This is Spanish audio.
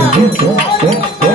¿Qué? ¿Qué? ¿Qué?